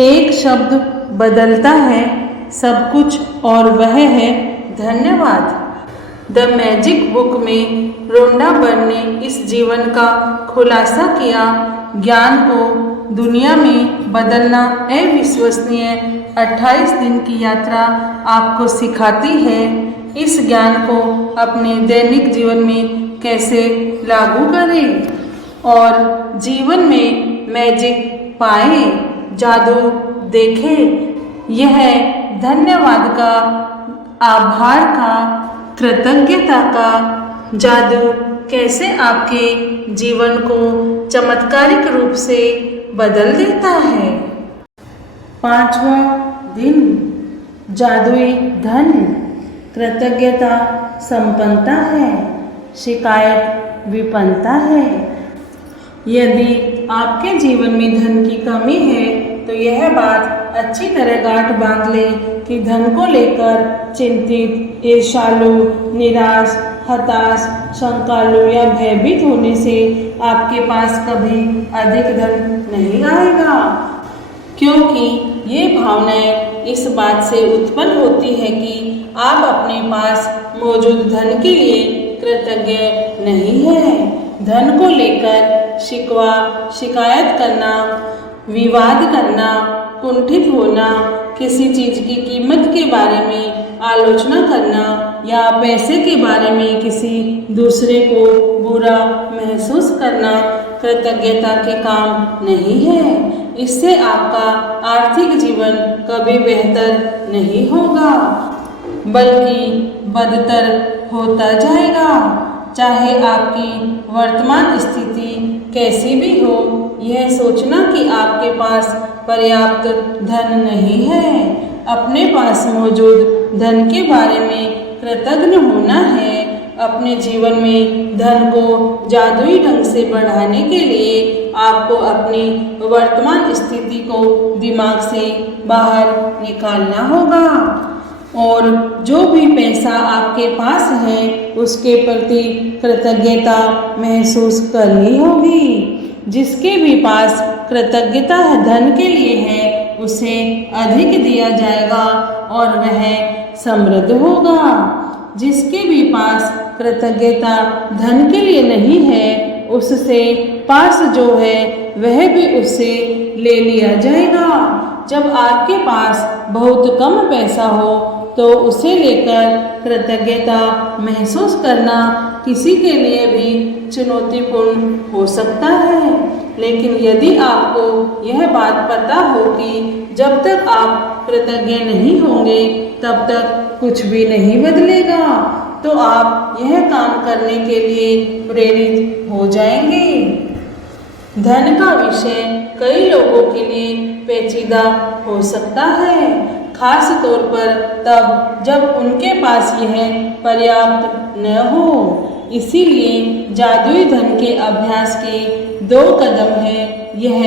एक शब्द बदलता है सब कुछ और वह है धन्यवाद। द मैजिक बुक में रोंडा बर ने इस जीवन का खुलासा किया। ज्ञान को दुनिया में बदलना अविश्वसनीय 28 दिन की यात्रा आपको सिखाती है इस ज्ञान को अपने दैनिक जीवन में कैसे लागू करें और जीवन में मैजिक पाएं, जादू देखें। यह धन्यवाद का, आभार का, कृतज्ञता का जादू कैसे आपके जीवन को चमत्कारिक रूप से बदल देता है। 5वां दिन, जादुई धन। कृतज्ञता संपन्नता है, शिकायत विपन्नता है। यदि आपके जीवन में धन की कमी है तो यह बात अच्छी तरह गांठ बांध लें कि धन को लेकर चिंतित, ईर्ष्यालु, निराश, हताश, शंकालु या भयभीत होने से आपके पास कभी अधिक धन नहीं आएगा, क्योंकि ये भावनाएं इस बात से उत्पन्न होती है कि आप अपने पास मौजूद धन के लिए कृतज्ञ नहीं हैं। धन को लेकर शिकवा, शिकायत करना, विवाद करना, कुंठित होना, किसी चीज की कीमत के बारे में आलोचना करना या पैसे के बारे में किसी दूसरे को बुरा महसूस करना कृतज्ञता के काम नहीं है। इससे आपका आर्थिक जीवन कभी बेहतर नहीं होगा, बल्कि बदतर होता जाएगा। चाहे आपकी वर्तमान स्थिति कैसी भी हो, यह सोचना कि आपके पास पर्याप्त धन नहीं है, अपने पास मौजूद धन के बारे में कृतज्ञ होना है। अपने जीवन में धन को जादुई ढंग से बढ़ाने के लिए आपको अपनी वर्तमान स्थिति को दिमाग से बाहर निकालना होगा और जो भी पैसा आपके पास है उसके प्रति कृतज्ञता महसूस करनी होगी। जिसके भी पास कृतज्ञता धन के लिए है उसे अधिक दिया जाएगा और वह समृद्ध होगा। जिसके भी पास कृतज्ञता धन के लिए नहीं है उससे पास जो है वह भी उससे ले लिया जाएगा। जब आपके पास बहुत कम पैसा हो तो उसे लेकर कृतज्ञता महसूस करना किसी के लिए भी चुनौतीपूर्ण हो सकता है, लेकिन यदि आपको यह बात पता हो कि जब तक आप कृतज्ञ नहीं होंगे तब तक कुछ भी नहीं बदलेगा, तो आप यह काम करने के लिए प्रेरित हो जाएंगे। धन का विषय कई लोगों के लिए पेचीदा हो सकता है, खास तौर पर तब जब उनके पास यह पर्याप्त न हो। इसीलिए जादुई धन के अभ्यास के 2 कदम हैं। यह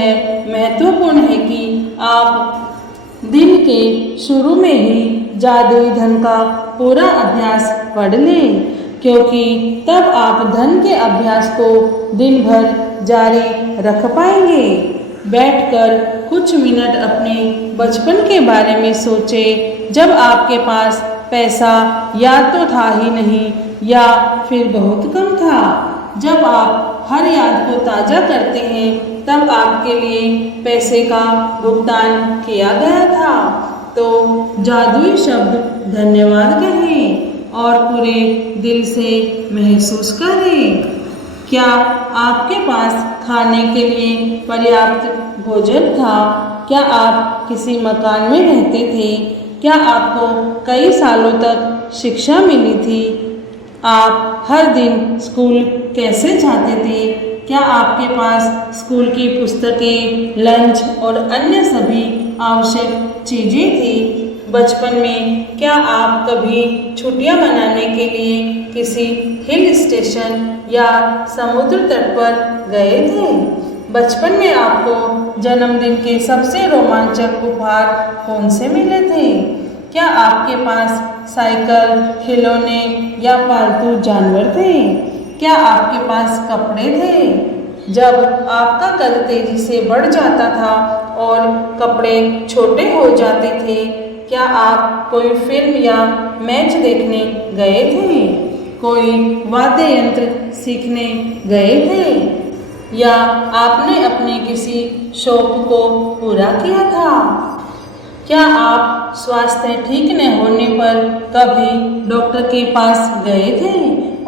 महत्वपूर्ण है कि आप दिन के शुरू में ही जादुई धन का पूरा अभ्यास पढ़ लें, क्योंकि तब आप धन के अभ्यास को दिन भर जारी रख पाएंगे। बैठकर कुछ मिनट अपने बचपन के बारे में सोचें, जब आपके पास पैसा या तो था ही नहीं या फिर बहुत कम था। जब आप हर याद को ताज़ा करते हैं तब आपके लिए पैसे का भुगतान किया गया था। तो जादुई शब्द धन्यवाद कहें और पूरे दिल से महसूस करें। क्या आपके पास खाने के लिए पर्याप्त भोजन था? क्या आप किसी मकान में रहते थे? क्या आपको कई सालों तक शिक्षा मिली थी? आप हर दिन स्कूल कैसे जाते थे? क्या आपके पास स्कूल की पुस्तकें, लंच और अन्य सभी आवश्यक चीज़ें थी? बचपन में क्या आप कभी छुट्टियां मनाने के लिए किसी हिल स्टेशन या समुद्र तट पर गए थे? बचपन में आपको जन्मदिन के सबसे रोमांचक उपहार कौन से मिले थे? क्या आपके पास साइकिल, खिलौने या पालतू जानवर थे? क्या आपके पास कपड़े थे? जब आपका कद तेजी से बढ़ जाता था और कपड़े छोटे हो जाते थे। क्या आप कोई फिल्म या मैच देखने गए थे? कोई वाद्य यंत्र सीखने गए थे? या आपने अपने किसी शौक को पूरा किया था? क्या आप स्वास्थ्य ठीक न होने पर कभी डॉक्टर के पास गए थे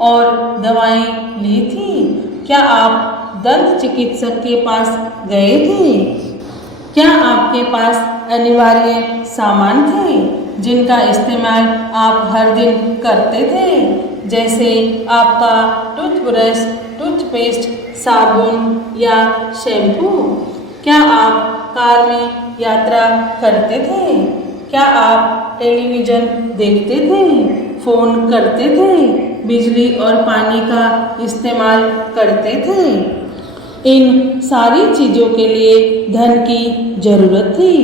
और दवाएं ली थी? क्या आप दंत चिकित्सक के पास गए थे? क्या आपके पास अनिवार्य सामान थे जिनका इस्तेमाल आप हर दिन करते थे, जैसे आपका टूथब्रश, टूथपेस्ट, साबुन या शैम्पू? क्या आप कार में यात्रा करते थे? क्या आप टेलीविज़न देखते थे, फ़ोन करते थे, बिजली और पानी का इस्तेमाल करते थे? इन सारी चीज़ों के लिए धन की ज़रूरत थी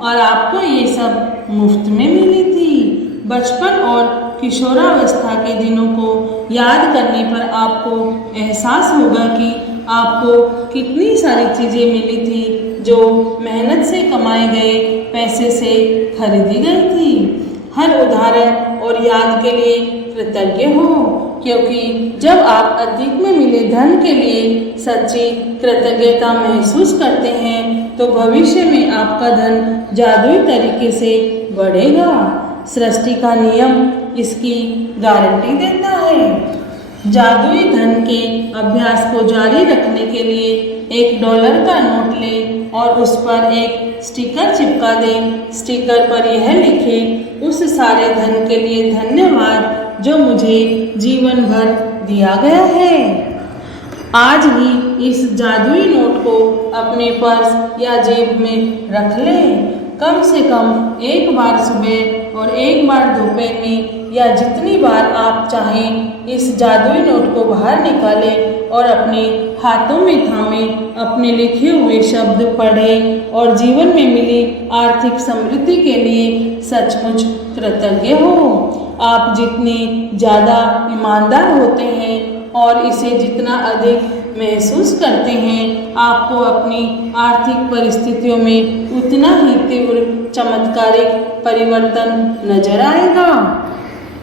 और आपको ये सब मुफ्त में मिली थी। बचपन और किशोरावस्था के दिनों को याद करने पर आपको एहसास होगा कि आपको कितनी सारी चीज़ें मिली थी जो मेहनत से कमाए गए पैसे से खरीदी गई थी। हर उदाहरण और याद के लिए कृतज्ञ हो, क्योंकि जब आप अधिक में मिले धन के लिए सच्ची कृतज्ञता महसूस करते हैं तो भविष्य में आपका धन जादुई तरीके से बढ़ेगा। सृष्टि का नियम इसकी गारंटी देता है। जादुई धन के अभ्यास को जारी रखने के लिए $1 का नोट लें और उस पर एक स्टिकर चिपका दें। स्टिकर पर यह लिखें, उस सारे धन के लिए धन्यवाद जो मुझे जीवन भर दिया गया है। आज ही इस जादुई नोट को अपने पर्स या जेब में रख लें। कम से कम एक बार सुबह और एक बार दोपहर में या जितनी बार आप चाहें इस जादुई नोट को बाहर निकालें और अपने हाथों में थामें अपने लिखे हुए शब्द पढ़ें और जीवन में मिली आर्थिक समृद्धि के लिए सचमुच कृतज्ञ हो। आप जितने ज़्यादा ईमानदार होते हैं और इसे जितना अधिक महसूस करते हैं, आपको अपनी आर्थिक परिस्थितियों में उतना ही तीव्र चमत्कारिक परिवर्तन नजर आएगा।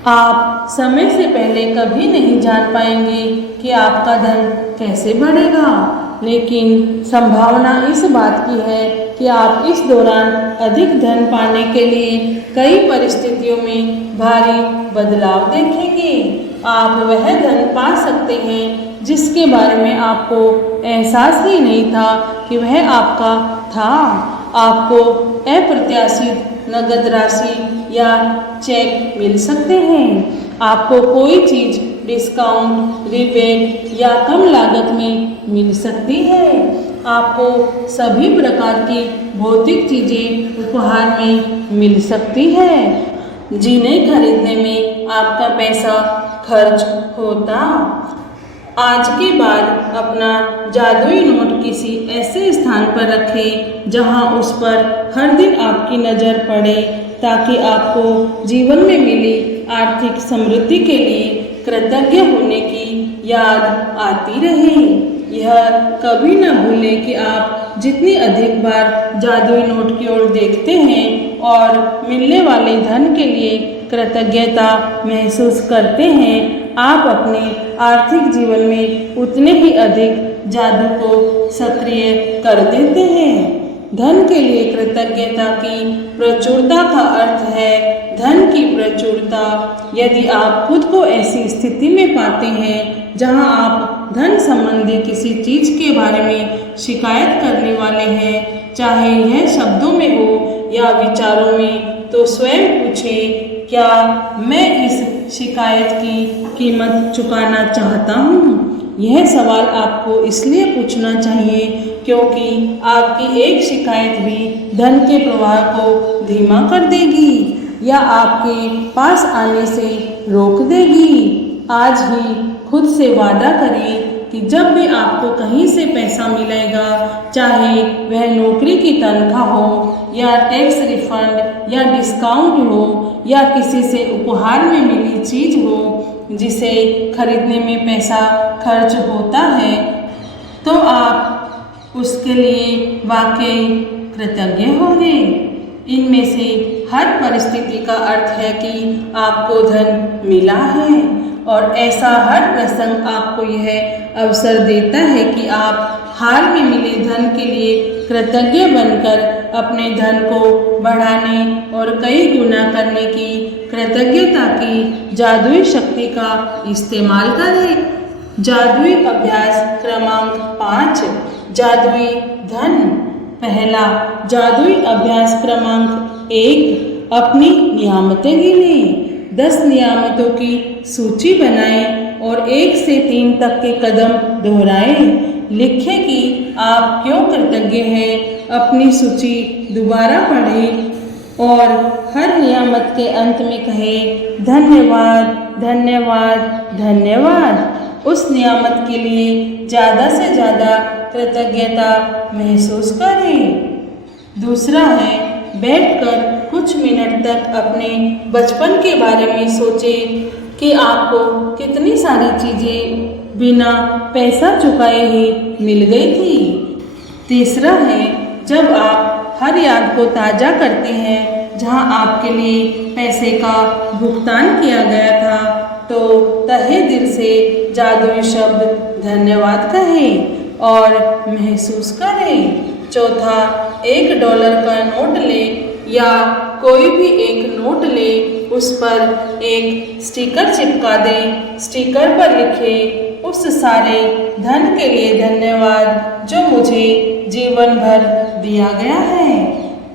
आप समय से पहले कभी नहीं जान पाएंगे कि आपका धन कैसे बढ़ेगा, लेकिन संभावना इस बात की है कि आप इस दौरान अधिक धन पाने के लिए कई परिस्थितियों में भारी बदलाव देखेंगे। आप वह धन पा सकते हैं जिसके बारे में आपको एहसास ही नहीं था कि वह आपका था। आपको अप्रत्याशित नगद राशि या चेक मिल सकते हैं। आपको कोई चीज़ डिस्काउंट, रिबेट या कम लागत में मिल सकती है। आपको सभी प्रकार की भौतिक चीज़ें उपहार में मिल सकती है जिन्हें खरीदने में आपका पैसा खर्च होता। आज के बाद अपना जादुई नोट किसी ऐसे स्थान पर रखें जहां उस पर हर दिन आपकी नज़र पड़े, ताकि आपको जीवन में मिली आर्थिक समृद्धि के लिए कृतज्ञ होने की याद आती रहे। यह कभी न भूलें कि आप जितनी अधिक बार जादुई नोट की ओर देखते हैं और मिलने वाले धन के लिए कृतज्ञता महसूस करते हैं, आप अपने आर्थिक जीवन में उतने ही अधिक जादू को सक्रिय कर देते हैं। धन के लिए कृतज्ञता की प्रचुरता का अर्थ है धन की प्रचुरता। यदि आप खुद को ऐसी स्थिति में पाते हैं जहां आप धन संबंधी किसी चीज़ के बारे में शिकायत करने वाले हैं, चाहे यह शब्दों में हो या विचारों में, तो स्वयं पूछें, क्या मैं इस शिकायत की कीमत चुकाना चाहता हूँ? यह सवाल आपको इसलिए पूछना चाहिए क्योंकि आपकी एक शिकायत भी धन के प्रवाह को धीमा कर देगी या आपके पास आने से रोक देगी। आज ही खुद से वादा करें कि जब भी आपको कहीं से पैसा मिलेगा, चाहे वह नौकरी की तनख्वाह हो या टैक्स रिफंड या डिस्काउंट हो या किसी से उपहार में मिली चीज़ हो जिसे खरीदने में पैसा खर्च होता है, तो आप उसके लिए वाकई कृतज्ञ होंगे। इनमें से हर परिस्थिति का अर्थ है कि आपको धन मिला है और ऐसा हर प्रसंग आपको यह अवसर देता है कि आप हाल में मिले धन के लिए कृतज्ञ बनकर अपने धन को बढ़ाने और कई गुना करने की कृतज्ञता की जादुई शक्ति का इस्तेमाल करें। जादुई अभ्यास क्रमांक 5, जादुई धन। पहला जादुई अभ्यास क्रमांक 1, अपनी नियामतें गिनें। 10 नियामतों की सूची बनाएं और 1 से 3 तक के कदम दोहराएं। लिखें कि आप क्यों कृतज्ञ हैं। अपनी सूची दोबारा पढ़ें और हर नियामत के अंत में कहें धन्यवाद, धन्यवाद, धन्यवाद। उस नियामत के लिए ज़्यादा से ज़्यादा कृतज्ञता महसूस करें। दूसरा है बैठकर कुछ मिनट तक अपने बचपन के बारे में सोचें कि आपको कितनी सारी चीज़ें बिना पैसा चुकाए ही मिल गई थी। तीसरा है जब आप हर याद को ताज़ा करते हैं जहां आपके लिए पैसे का भुगतान किया गया था तो तहे दिल से जादुई शब्द धन्यवाद कहें और महसूस करें। चौथा, $1 का नोट लें या कोई भी एक नोट लें, उस पर एक स्टिकर चिपका दें। स्टिकर पर लिखें उस सारे धन के लिए धन्यवाद जो मुझे जीवन भर दिया गया है।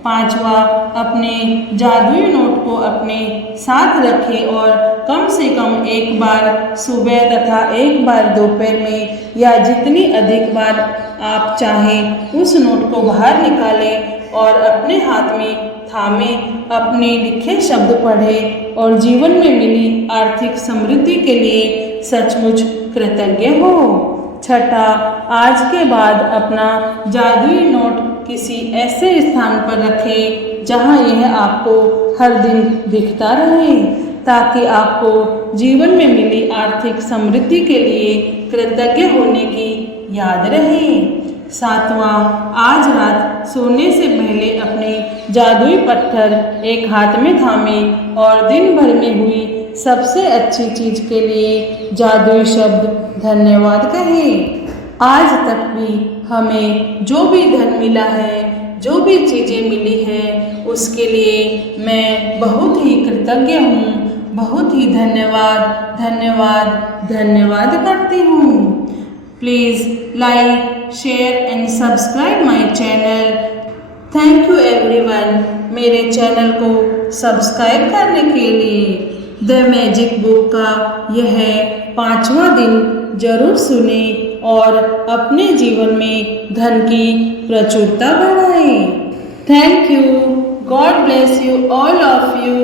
पांचवा, अपने जादुई नोट को अपने साथ रखें और कम से कम एक बार सुबह तथा एक बार दोपहर में या जितनी अधिक बार आप चाहें उस नोट को बाहर निकालें और अपने हाथ में थामे अपने लिखे शब्द पढ़ें और जीवन में मिली आर्थिक समृद्धि के लिए सचमुच कृतज्ञ हो। छठा, आज के बाद अपना जादुई नोट किसी ऐसे स्थान पर रखें जहां यह आपको हर दिन दिखता रहे ताकि आपको जीवन में मिली आर्थिक समृद्धि के लिए कृतज्ञ होने की याद रहे। सातवां, आज रात सोने से पहले अपने जादुई पत्थर एक हाथ में थामे और दिन भर में हुई सबसे अच्छी चीज के लिए जादुई शब्द धन्यवाद कहें। आज तक भी हमें जो भी धन मिला है, जो भी चीज़ें मिली हैं, उसके लिए मैं बहुत ही कृतज्ञ हूँ, बहुत ही धन्यवाद, धन्यवाद, धन्यवाद करती हूँ। Please like, share and subscribe my channel. Thank you everyone मेरे चैनल को सब्सक्राइब करने के लिए। द मैजिक बुक का यह 5वां दिन जरूर सुने और अपने जीवन में धन की प्रचुरता बढ़ाएं। Thank you. God bless you all of you.